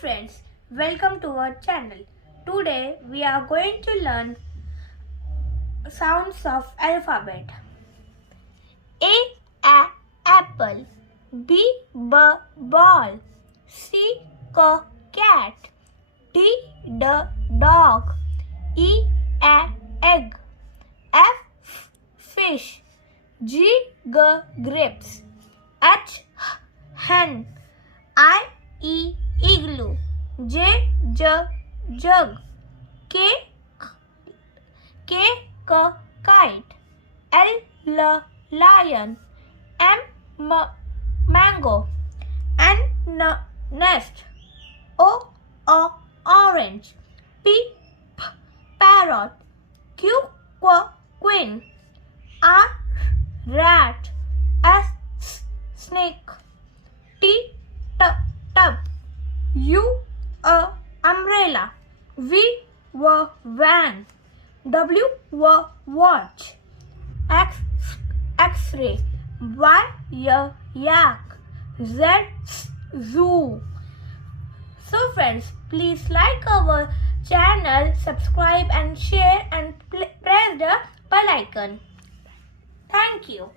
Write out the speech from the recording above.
friends, welcome to our channel. Today we are going to learn sounds of alphabet. A apple, B ball, C cat, D dog, E egg, F fish, G grapes, H hen, I igloo, J jug, K kite, L lion, M mango, N nest, O orange, P parrot, Q queen, R rat, S snake, T tub, U umbrella, V van, W watch, X X-ray, Y yak, Z zoo. So friends, please like our channel, subscribe and share and press the bell icon. Thank you.